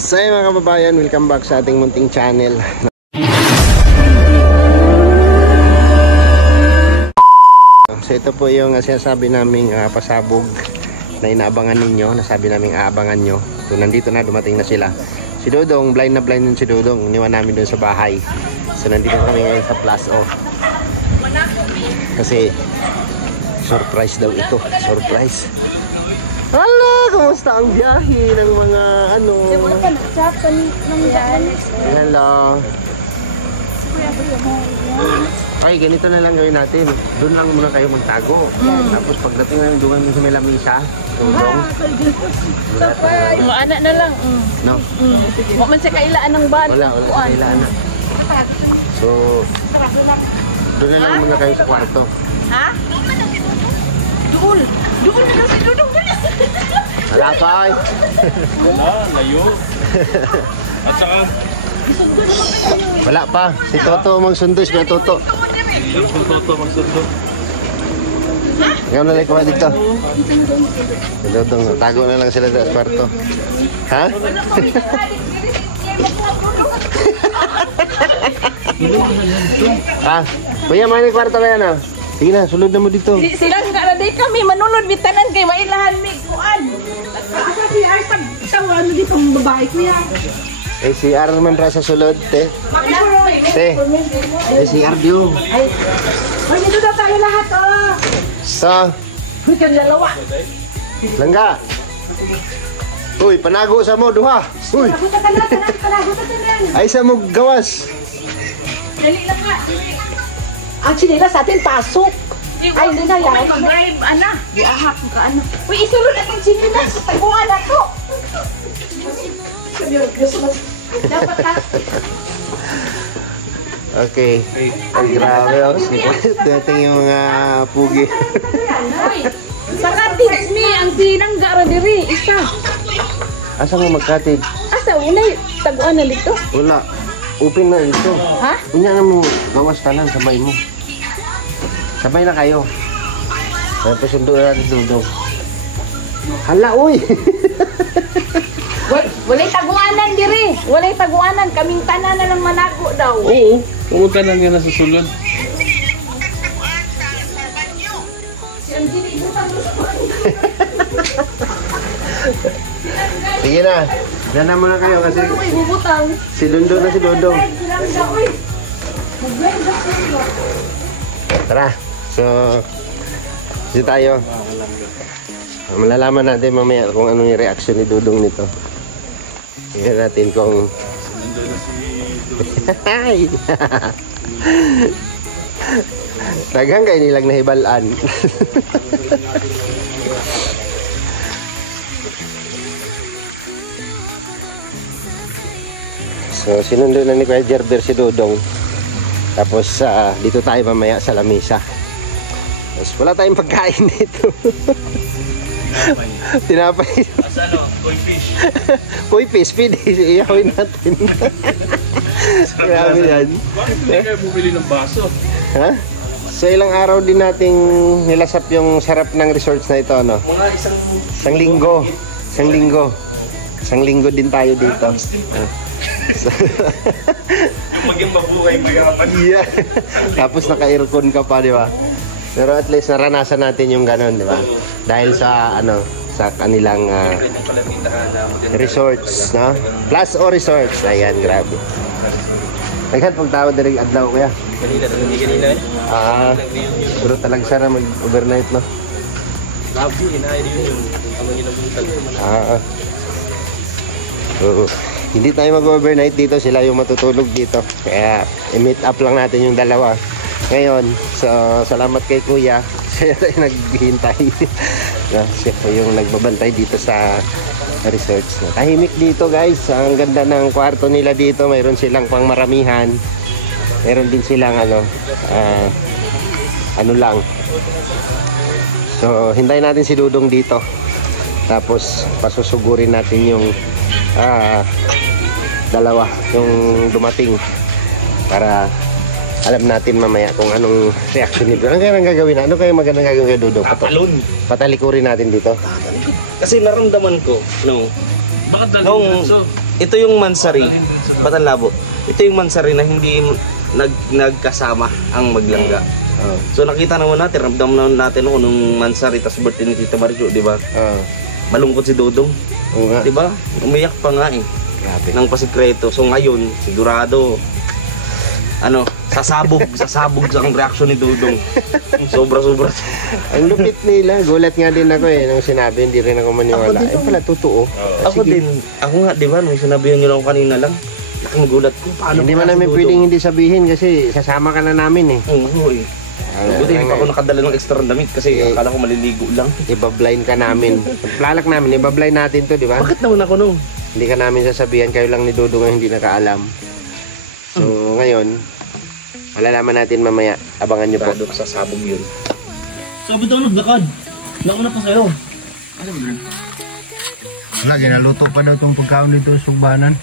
So mga kababayan, welcome back sa ating munting channel. So ito po yung sinasabi naming pasabog na inaabangan ninyo, nasabi naming aabangan nyo. So nandito na, dumating na sila. Si Dodong, blind na blind yun si Dodong. Iniwan namin doon sa bahay. So nandito kami ngayon sa Plus O. Kasi surprise daw ito, surprise. Hala, kumusta ang biyahe ng mga ano? Hello. Ay, ganito na lang gawin natin. Doon lang muna kayo magtago. Tapos pagdating namin doon sa may lamisa, anak na lang. No? Huwag man siya kailaan ng ban. Wala kailangan na. So, doon na lang muna kayo sa kwarto. Ha? Doon na lang si Dudong. Wala pa ay. Wala, layo. At saka Wala pa. Si Toto magsundo, si Toto. yung Toto magsundo. Ikaw na lang kuha dito. Si Dodong, tago na lang sila sa kwarto. Ha? Ha? Kuya, may kwarto ba yan ah? Sige na, sulod na mo dito. Silang karaday kami, manunod bitanan kay mailahan ni Kuan. Asa si Arsag, isang ano dito ang babae ko yan. Eh, si R naman ra sa sulod, te. Te. Eh, si R diyo. Ay, dito na tayo lahat, oh. Sa? Uy, kang dalawa. Langga. Uy, panago sa mo, duha. Uy, Panagutan ka na. ay sa mo gawas. Dali lang nga. Ang chinila sa atin, pasok. Ay, hindi na yan. Mag-drive, ana. Diahap ka, ano. Uy, isulod atong chinila sa taguan na to. Dapat ha. Okay. Ay, grabe oh. Dating yung mga pugi. Saka teach me ang sinangga ra diri isa. Asa mo magkatid? Asa unay taguan na dito? Wala. Open na ito. Ha? Kunya na mo gawas tanan, sabay mo. Sabay na kayo. Tapos sundo na natin Dudong. Hala, uy! Walay taguanan diri. Walay taguanan. Kaming tanan na lang manago daw. Oo, pumunta lang yan na sa sulod. Sige na. Diyan na muna kayo kasi Uy, bubutang. si Dundo na si Dodong. Tara. So, dito tayo. Malalaman natin mamaya kung anong yung reaction ni Dudong nito. Tingnan natin kung... Tagang kayo nilang nahibalaan. So, sinundo na ni Kuya Gerber si Dudong. Tapos, dito tayo mamaya sa lamesa. Tapos, wala tayong pagkain dito. Tinapay. Asa no? Koi fish. Koi fish, pwede. Iyawin natin. Grabe yan. Bakit hindi kayo bumili ng baso? Ha? So, ilang araw din nating nilasap yung sarap ng resorts na ito, no? Mga Isang linggo. Isang linggo din tayo dito. yung maging mabuhay mayaman. Yeah. Tapos naka-aircon ka pa, di ba? Pero at least naranasan natin yung ganun, di ba? Dahil sa ano, sa kanilang resorts, no? Plus O Resorts. Ayan, grabe. Naghan pagtawad na rin adlaw, kuya. Kanina eh. Pero talagang sana mag-overnight, no? Grabe, inaay rin yung kamangin ng buntag. Oo. Hindi tayo mag-overnight dito, sila yung matutulog dito. Kaya i-meet up lang natin yung dalawa. Ngayon, so salamat kay Kuya. Siya tayo naghihintay. Siya po yung nagbabantay dito sa resorts. Tahimik dito, guys. Ang ganda ng kwarto nila dito. Mayroon silang pangmaramihan. Mayroon din silang ano lang. So, hintayin natin si Dudong dito. Tapos, pasusugurin natin yung dalawa, yung dumating. Para alam natin mamaya kung anong reaction nito. Ano kaya gagawin na? Ano kaya magandang gagawin kay Dudong? Patalon. Patalikurin natin dito. Kasi naramdaman ko, no? Bakit dalhin ito yung mansari, ba't ang labo? Ito yung mansari na hindi nagkasama ang maglangga. So nakita naman natin, ramdam naman natin noon nung mansari, tas birthday ni Tita Marjo, di ba? Malungkot si Dodong. Di ba? Umiyak pa nga eh. Grabe. Nang pasikreto. So ngayon, sigurado, sasabog ang reaksyon ni Dodong. Sobra-sobra. Ang lupit nila. Gulat nga din ako eh. Nung sinabi, hindi rin ako maniwala. Ay pala, totoo. Ako din. Ako nga, di ba? Nung sinabihan nyo lang kanina lang, laking gulat ko. Paano Hindi ba man si namin Dodong? pwedeng hindi sabihin kasi sasama ka na namin eh. Oo eh. Buti hindi pa ako nakadala ng extra damit kasi akala ko maliligo lang. Iba-blind ka namin. Paglalak namin, iba-blind natin to, di ba? Bakit naman ako nung? Hindi ka namin sasabihan, kayo lang ni Dodong ang hindi nakaalam. So, ngayon, malalaman natin mamaya. Abangan nyo po. Sigurado sasabog yun. Sabi daw naglakad. Nauna pa sa'yo. Wala, ginaluto pa daw itong pagkaon dito sa Sugbanan.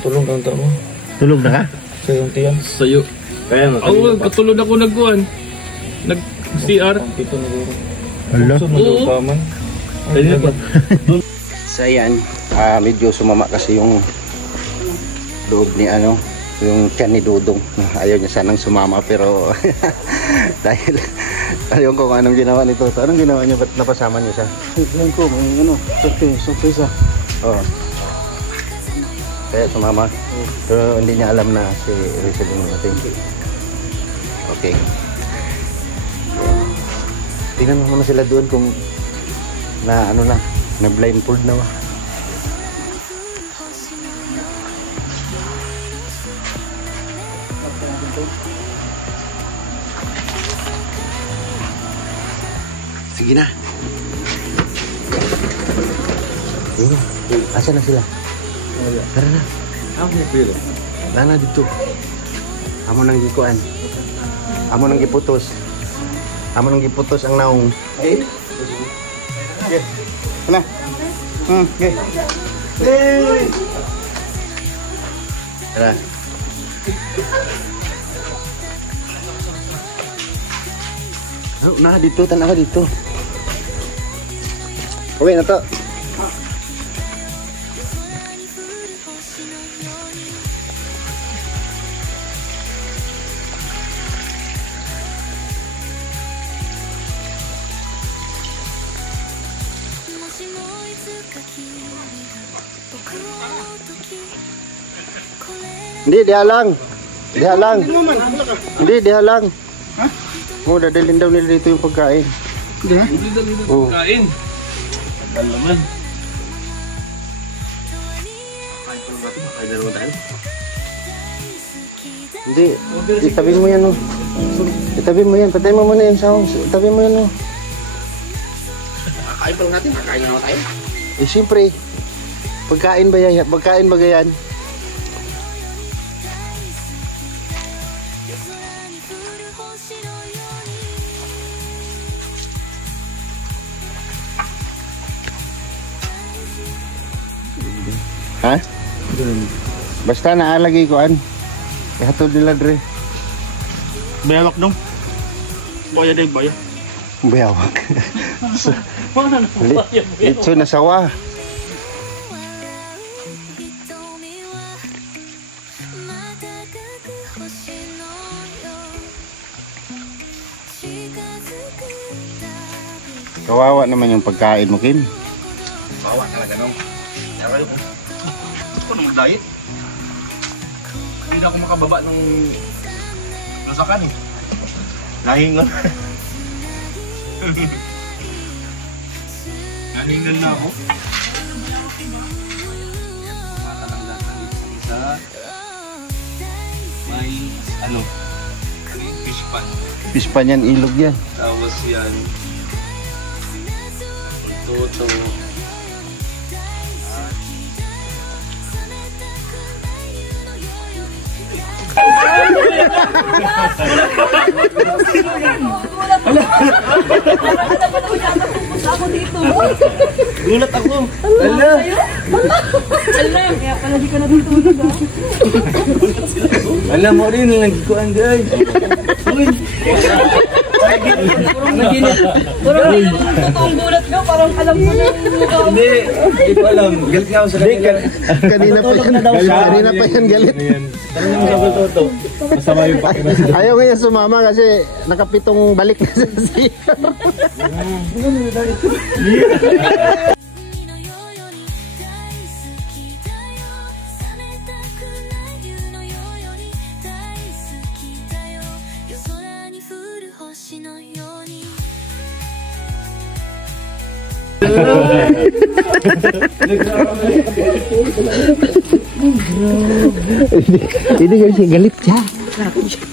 Tulong kang tao. Tulog na ka? Sa'yo yung tiyan. Sa'yo. Kaya nga. Ako, katulad ako nagkuhan. Nag-CR. Dito na guro. Hala. Oo. So ayan, medyo sumama kasi yung loob ni yung tiyan ni Dodong. Ayaw niya sanang sumama pero dahil ayaw ko kung anong ginawa nito. Anong ginawa niya? Ba't napasama niya siya? Tignan ko, may surprise. Oo. Kaya sumama. Pero hindi niya alam na si Rizal yung ating. Okay. Tingnan mo muna sila doon kung na blindfold na ba. Sige na. Asa na sila? Tara na. Tara na dito. Amo nang gikuan. Amo nang giputos. Amo nang giputos ang naong. Okay. Ano? Okay. Tara. Dito, tanaw dito. Okay na to. Hindi, diha lang. Hindi, diha lang. Ha? Oo, dadalhin daw nila dito yung pagkain. Hindi ha? Oo. Kain. Tagal naman. Hindi, itabi mo yan, oh. Itabi mo yan, patay mo muna yung sound. Itabi mo yan, oh. Kakain pa lang natin, kakain na tayo. Eh, siyempre, pagkain ba yan? Ha? Basta naalagay ko an. Ihatod nila dre. Bayawak dong. Baya din, baya. Bayawak. Litso na sawa. Kawawa naman yung pagkain mo, Kim. Bawa talaga nung. Kaya kayo kung ba't ko nung mag-diet? Hindi na ako makababa ng nasakan eh. Nahingal. Nahingal na ako. Matalang lahat ng isa. May fish pan. Fish pan yan, ilog yan. Tapos yan. Toto. Gulat ako. Ala. Kaya pala di ka natutulog ah. Alam mo rin nung nagkuhan guys. Totoong gulat ko, parang alam mo na. Hindi ko alam. Galit nga ako sa kanila. Kanina pa yan galit. Tanong mo sa Toto. Masama yung pakiramdam. Ayaw nga niya sumama kasi nakapitong balik na sa CR. Hindi kasi galit siya.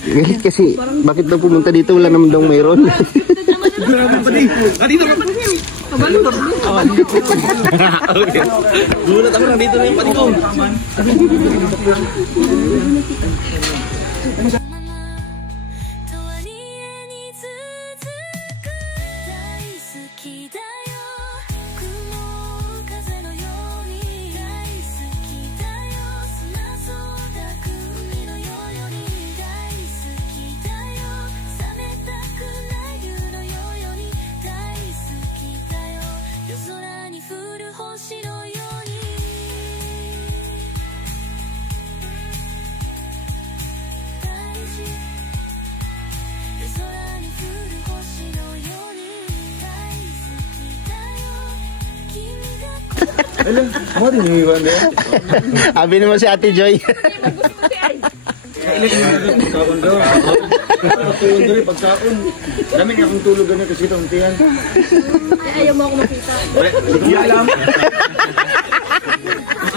Galit kasi bakit daw pumunta dito, wala naman daw mayroon. Gulat ako, nandito na yung pati ko. Abi naman si Ate Joy. Pagkaon daw. Pagkaon daw, pagkaon. Dami nga akong tulog ganyan kasi itong tiyan. Ayaw mo ako makita. Hindi alam.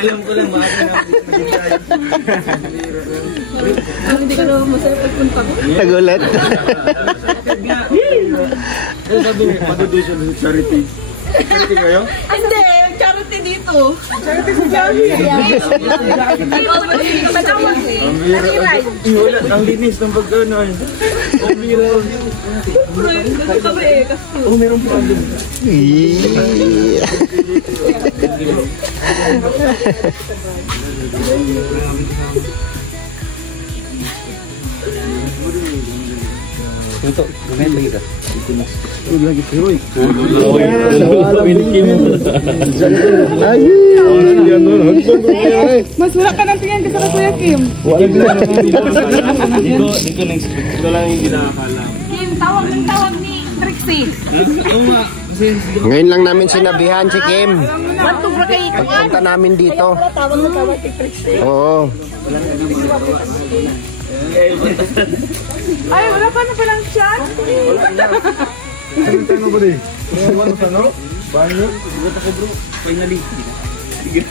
Alam ko lang, maaari na. Hindi ka naman masaya pagpunta ko. Nagulat. Sabi niya, madudusyon sa charity. Charity kayo? Hindi, charity dito. Charity sa charity. Ang linis ng pagkano. Ang mira. Oh, meron po ang Ito, gumento kita. lagi pero Mas wala ka ng tingin kasi Kuya Kim. Dito next. Ito lang yung ginakala. Kim, tawag ni Trixie. Oo nga. Ngayon lang namin sinabihan si Kim. Pagpunta namin dito. Tawag ni Trixie. Oo. Ay, wala pa na palang chat. Ano ba din? Ano sa no? Banyo? Gulat ako bro. Finally. Sige.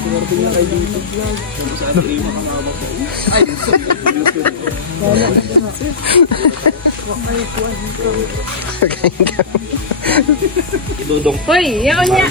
Kuwarting na kayo dito. Sa atin yung makamama ko. Ay, Idudong. Hoy, yaon niya.